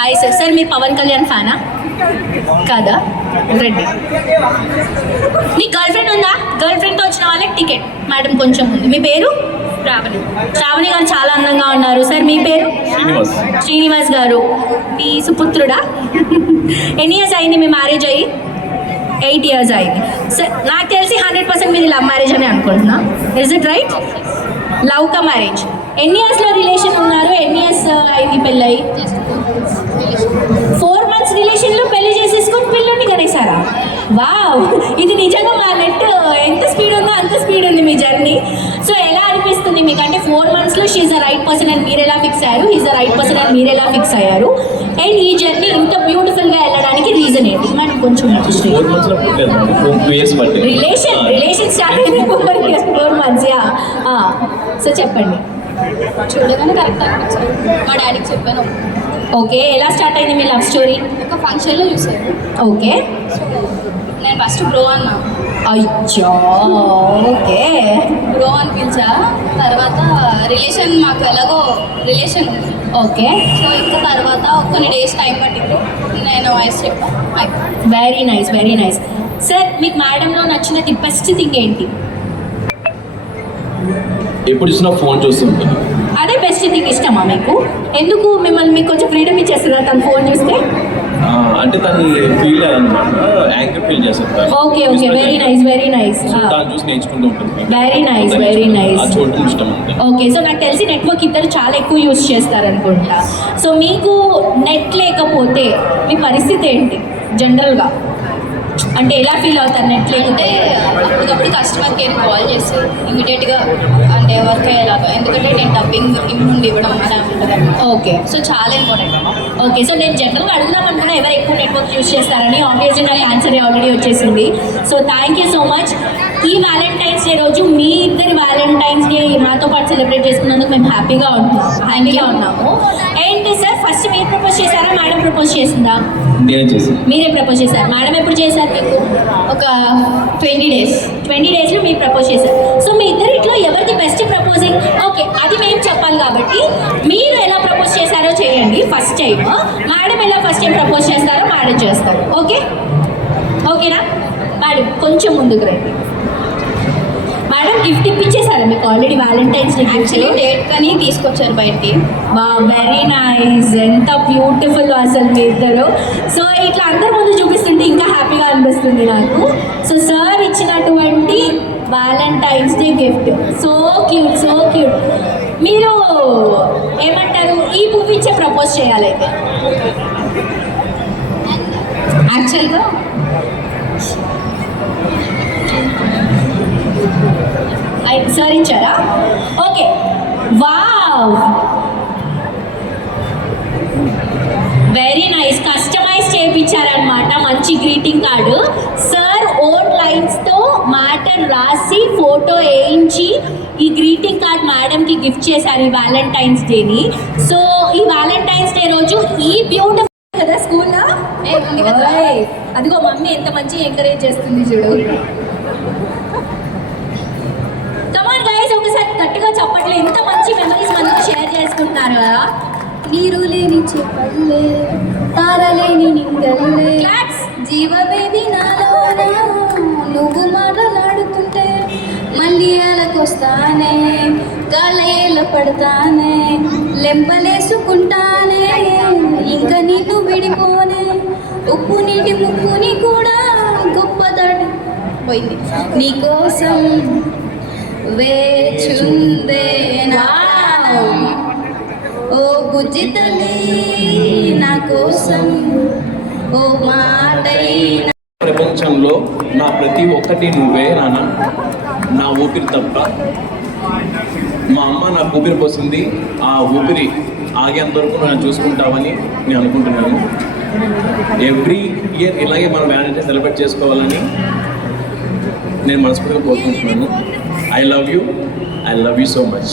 Hi sir. Sir మీరు పవన్ కళ్యాణ్ ఫ్యానా కాదా? రండి. మీకు గర్ల్ ఫ్రెండ్ ఉందా? గర్ల్ ఫ్రెండ్తో వచ్చిన వాళ్ళకి టికెట్. మేడం కొంచెం ఉంది. మీ పేరు? శ్రావణి. శ్రావణి గారు చాలా అందంగా ఉన్నారు. సార్ మీ పేరు? శ్రీనివాస్ గారు. మీ సుపుత్రుడా? ఎన్ని ఇయర్స్ అయింది మీ మ్యారేజ్ అయ్యి? 8 years అయింది. సార్ నాకు తెలిసి 100% మీది లవ్ మ్యారేజ్ అని అనుకుంటున్నా. Is it right? లవ్ కా మ్యారేజ్. ఎన్ని ఇయర్స్లో రిలేషన్ ఉన్నారు? ఎన్ని ఇయర్స్ అయింది పెళ్ళి? 4 months రిలేషన్లో పెళ్లి చేసేసుకొని పిల్లని కనేసారా? వావ్, ఇది నిజంగా మా నెట్ ఎంత స్పీడ్ ఉందో అంత స్పీడ్ ఉంది మీ జర్నీ. సో ఎలా అనిపిస్తుంది మీకు? అంటే 4 monthsలో షీఈ్ ద రైట్ పర్సన్ అని మీరు ఎలా ఫిక్స్ అయ్యారు? ఈజ్ ద రైట్ పర్సన్ అని మీరు ఎలా ఫిక్స్ అయ్యారు? అండ్ ఈ జర్నీ ఇంత బ్యూటిఫుల్గా వెళ్ళడానికి రీజన్ ఏంటి? మనం కొంచెం రిలేషన్ స్టార్ట్ అయింది 4 months. యా. సో చెప్పండి. చూడగానే కరెక్ట్ అనిపించారు. మా డాడీకి చెప్పాను. ఓకే, ఎలా స్టార్ట్ అయింది మీ లవ్ స్టోరీ? ఒక ఫంక్షన్లో చూసారు. ఓకే. నేను ఫస్ట్ బ్రో అన్నా. అయ్యో, ఓకే. బ్రో అని పిలిచా. తర్వాత రిలేషన్ మాకు ఎలాగో రిలేషన్ ఉంది. ఓకే. సో ఇంకా తర్వాత కొన్ని డేస్ టైం పట్టింది. నేను వాయిస్ చెప్పాను. Very nice, very nice. Sir మీకు మేడంలో నచ్చిన ది బెస్ట్ థింగ్ ఏంటి? ఎప్పుడు చూసినా ఫోన్ చూస్తుంటాను. అదే బెస్ట్ థింగ్. ఇష్టమా మీకు? ఎందుకు? మిమ్మల్ని మీకు కొంచెం ఫ్రీడమ్ ఇచ్చేస్తుందా తను ఫోన్ చూస్తే? అంటే తను ఫీల్ అన్నమాట, యాంకర్ ఫీల్ చేస్తారు. Okay okay, very nice, very nice. దాన్ని చూసి నేర్చుకుంటూ ఉంటుంది. Very nice, very nice. చూడటం ఇష్టం. ఓకే, సో నాకు తెలిసి నెట్వర్క్ ఇద్దరు చాలా ఎక్కువ యూజ్ చేస్తారనుకుంటా. సో మీకు నెట్ లేకపోతే మీ పరిస్థితి ఏంటి జనరల్గా? అంటే ఎలా ఫీల్ అవుతారు నెట్ లేకుంటే? అప్పటికప్పుడు కస్టమర్ కేర్ కాల్ చేసి ఇమీడియట్గా అంటే వర్క్ అయ్యేలాగా. ఎందుకంటే నేను డబ్బింగ్ నుండి ఇవ్వడం అలా ఉంటుంది. ఓకే, సో చాలా ఇంపార్టెంట్. ఓకే, సో నేను జనరల్గా అడుగుదాం అనుకున్నా ఎవరు ఎక్కువ నెట్వర్క్ యూజ్ చేస్తారని. ఆబ్వియస్లీ నాకు ఆన్సర్ ఆల్రెడీ వచ్చేసింది. So thank you so much. ఈ వ్యాలంటైన్స్ డే రోజు మీ ఇద్దరు వ్యాలంటైన్స్ డే మాతో పాటు సెలబ్రేట్ చేసుకున్నందుకు మేము హ్యాపీగా ఉన్నాము. అండ్ సార్ ఫస్ట్ మీరు ప్రపోజ్ చేశారా మేడం ప్రపోజ్ చేసిందా? మీరే ప్రపోజ్ చేశారు. మేడం ఎప్పుడు చేశారు మీకు? ఒక 20 days. 20 daysలో మీరు ప్రపోజ్ చేశారు. సో మీ ఇద్దరిట్లో ఎవరిది బెస్ట్ ప్రపోజింగ్? ఓకే, అది మేము చెప్పాలి కాబట్టి మీరు ఎలా ప్రపోజ్ చేశారో చేయండి ఫస్ట్ టైం. మేడం ఎలా ఫస్ట్ టైం ప్రపోజ్ చేస్తారో మేడం చేస్తారు. ఓకే ఓకేనా? మేడం కొంచెం ముందుకు రండి. మేడం గిఫ్ట్ ఇప్పించేశారా మీకు already Valentine's day? Actually date కానీ తీసుకొచ్చారు బయటికి. Very nice. ఎంత బ్యూటిఫుల్ అసలు మీ ఇద్దరు. సో ఇట్లా అందరి ముందు చూపిస్తుంటే ఇంకా హ్యాపీగా అనిపిస్తుంది నాకు. సో సార్ ఇచ్చినటువంటి Valentine's day gift so cute, so cute. మీరు ఏమంటారు? ఈ పువ్వు ఇచ్చే ప్రపోజ్ చేయాలైతే యాక్చువల్గా సార్ ఇచ్చారా? Okay, wow, very nice. Customise చేయించారనమాట మంచి గ్రీటింగ్ కార్డు. సార్ ఓన్ లైన్స్తో మ్యాటర్ రాసి ఫోటో వేయించి ఈ గ్రీటింగ్ కార్డ్ మేడంకి గిఫ్ట్ చేశారు ఈ వ్యాలంటైన్స్ డేని. సో ఈ వ్యాలంటైన్స్ డే రోజు ఈ బ్యూటిఫుల్ కదా స్కూల్లో అదిగో మమ్మీ ఎంత మంచి ఎంకరేజ్ చేస్తుంది చూడు. కమాన్ గైస్, ఒకసారి గట్టిగా చెప్పట్లే. ఎంత మంచి మెమరీస్ మనకి షేర్ చేసుకుంటున్నారు కదా. నీరు లేని చెప్పల్లే, తారలేని నింగల్లే, క్లాప్స్. జీవవేది నాలోనే నువ్వు మాటలాడుతుంటే మళ్ళీ ఎలకొస్తానే, గాళ్ళ పడతానే, లెంపలేసుకుంటానే, ఇంకా నిన్ను విడిపోనే, ఉప్పు నీటి ముక్కుని కూడా గొప్ప దాటి పోయింది నీకోసం వేచుందే నా ఓ బుజ్జి తల్లి నా కోసం ఓ మాటైనా. ప్రపంచంలో నా ప్రతి ఒక్కటి నువ్వే నాన్న, నా ఊపిరి తప్ప. మా అమ్మ నాకు ఊపిరి పోసింది, ఆ ఊపిరి ఆగేంత వరకు నన్ను చూసుకుంటావని నేను అనుకుంటున్నాను. ఎవ్రీ ఇయర్ ఇలాగే మనం వ్యాలంటైన్స్ సెలబ్రేట్ చేసుకోవాలని నేను మనస్ఫూర్తిగా కోరుకుంటున్నాను. I love you so much.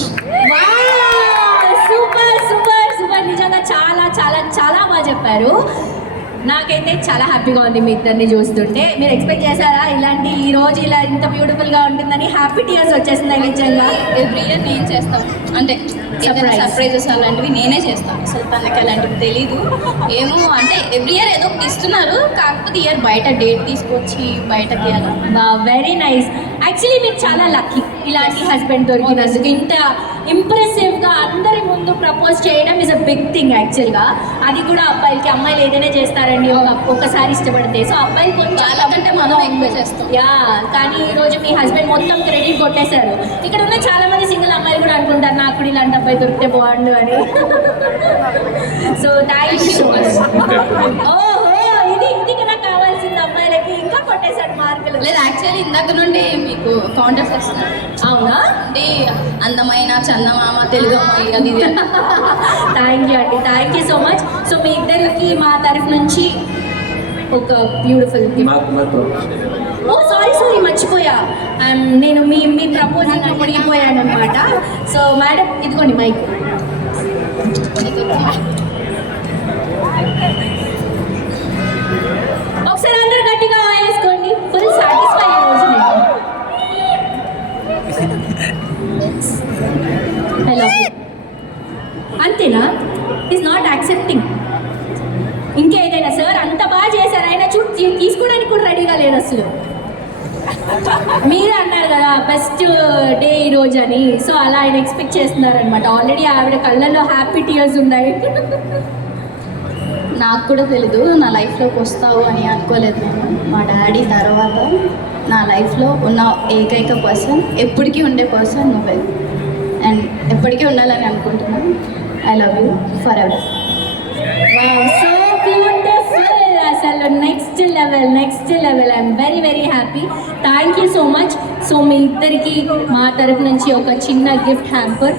Super super super, నిజంగా చాలా చాలా చాలా బాగా చెప్పారు. నాకైతే చాలా హ్యాపీగా ఉంది మీ ఇద్దరిని చూస్తుంటే. మీరు ఎక్స్పెక్ట్ చేశారా ఇలాంటి ఈ రోజు ఇలా ఇంత బ్యూటిఫుల్గా ఉంటుందని? హ్యాపీ టీయర్స్ వచ్చేసింది నిజంగా. ఎవ్రీ ఇయర్ నేను చేస్తాను. అంటే ఏదైనా Surprise. సర్ప్రైజెస్ అలాంటివి నేనే చేస్తాను. అసలు తనకి అలాంటివి తెలీదు. ఏమో అంటే ఎవ్రీ ఇయర్ ఏదో ఒకటి ఇస్తున్నారు, కాకపోతే ఇయర్ బయట డేట్ తీసుకొచ్చి బయటకి అలా. Very nice. యాక్చువల్లీ మీరు చాలా లక్కీ ఇలాంటి హస్బెండ్ దొరికినందుకు. ఇంత ఇంప్రెసివ్గా అందరి ముందు ప్రపోజ్ చేయడం ఇస్ అ బిగ్ థింగ్ యాక్చువల్గా. అది కూడా అబ్బాయిలకి, అమ్మాయిలు ఏదైనా చేస్తారండి ఒకసారి ఇష్టపడితే. సో అబ్బాయిలు కొంచెం వాళ్ళకంటే మనం ఎక్కువ చేస్తాం. యా, కానీ ఈరోజు మీ హస్బెండ్ మొత్తం క్రెడిట్ కొట్టేశారు. ఇక్కడ ఉన్న చాలా మంది సింగిల్ అమ్మాయిలు కూడా అనుకుంటారు నాకు కూడా ఇలాంటి అబ్బాయి దొరికితే బాగుండు అని. So thank you so much. ఓహో, ఇది కదా కావాల్సింది అమ్మాయిలకి. ఇంకా కొట్టేశాడు మార్కులు. లేదు, యాక్చువల్లీ ఇందాక నుండి మీకు కౌంటర్స్ వస్తున్నాయి. అవునా? అంటే అందమైన చందమామ, తెలుగు అమ్మాయి అది ఇది అని. థ్యాంక్ యూ అండి, thank you so much. So మీ ఇద్దరికి మా తరఫు నుంచి ఒక బ్యూటిఫుల్ గిఫ్ట్. నాకు ఓ సారీ మర్చిపోయా. నేను మీ ప్రపోజల్ని మునిగిపోయాను అనమాట. సో మేడం ఇదిగోండి మైక్. ఒకసారి అందరూ గట్టిగా వేసుకోండి. ఫుల్ సాటిస్ఫై రోజు నేను. I love you. అంతేనా? Is not accepting. ఇంకేదైనా సార్ అంత బాగా చేశారు, ఆయన తీసుకోవడానికి కూడా రెడీగా లేడు అసలు. మీరే అన్నారు కదా బెస్ట్ డే ఈ రోజు అని. సో అలా ఆయన ఎక్స్పెక్ట్ చేస్తున్నారనమాట. ఆల్రెడీ ఆవిడ కళ్ళల్లో హ్యాపీ టీయర్స్ ఉన్నాయి. నాకు కూడా తెలీదు నా లైఫ్లోకి వస్తావు అని అనుకోలేదు నేను. మా డాడీ తర్వాత నా లైఫ్లో ఉన్న ఏకైక పర్సన్, ఎప్పటికీ ఉండే పర్సన్ నువ్వే. అండ్ ఎప్పటికీ ఉండాలని అనుకుంటున్నాను. I love you forever. So beautiful. అసలు next level. I'm very happy. Thank you so much. So మీ ఇద్దరికి మా తరఫు నుంచి ఒక చిన్న గిఫ్ట్ హ్యాంపర్.